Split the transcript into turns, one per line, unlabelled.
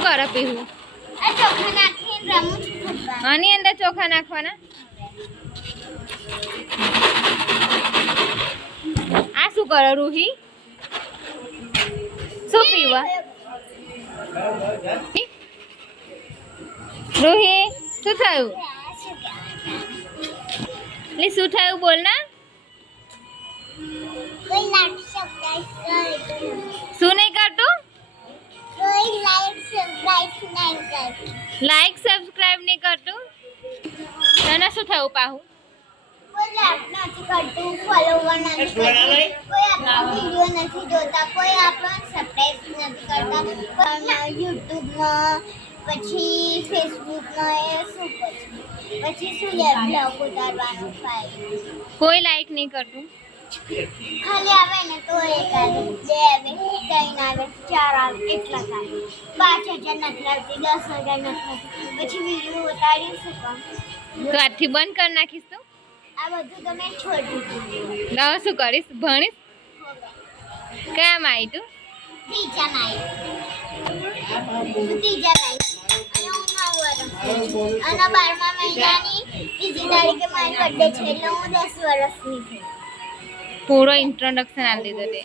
કરે પીવું. આની અંદર ચોખા નાખવાના? આ શું કરો રૂહી? શું પીવા? રૂહી શું થયું?
શું
શું થયું બોલ ના? લાઈક સબસ્ક્રાઇબ નહીં કરતું. તને શું થયું પાહુ?
કોઈ લાઈક નથી કરતું ફોલોવર નથી કોઈ આપણો વીડિયો નથી જોતા કોઈ આપણો સબસ્ક્રાઇબ નથી કરતા. યુટ્યુબમાં પછી ફેસબુકમાં એ શું પછી? પછી શું લે બ્લોગ ઉતારવાનું થાય?
કોઈ લાઈક નહીં કરતું.
ખાલી આવે ને તો એક આવે બે આવે ત્રણ આવે. ચાર આવે એટલા થાય પાંચ હજાર નથી આવતી દસ હજાર નથી આવતી પછી વીડિયો ઉતારી શું કામ?
તો આજથી બંધ કરી નાખીશ તું?
આ બધું તમે છોડી દીધું.
હવે શું કરીશ? ભણીશ? કેમ આવી તું?
ત્રીજા નાઈ ત્રીજા નાઈ અને હું નવ વર્ષ અને બારમા મહિનાની ત્રીજી તારીખે મારી બર્થડે છે એટલે હું દસ વર્ષની છું
પૂરો ઇન્ટ્રોડક્શન આપી દીધો તે.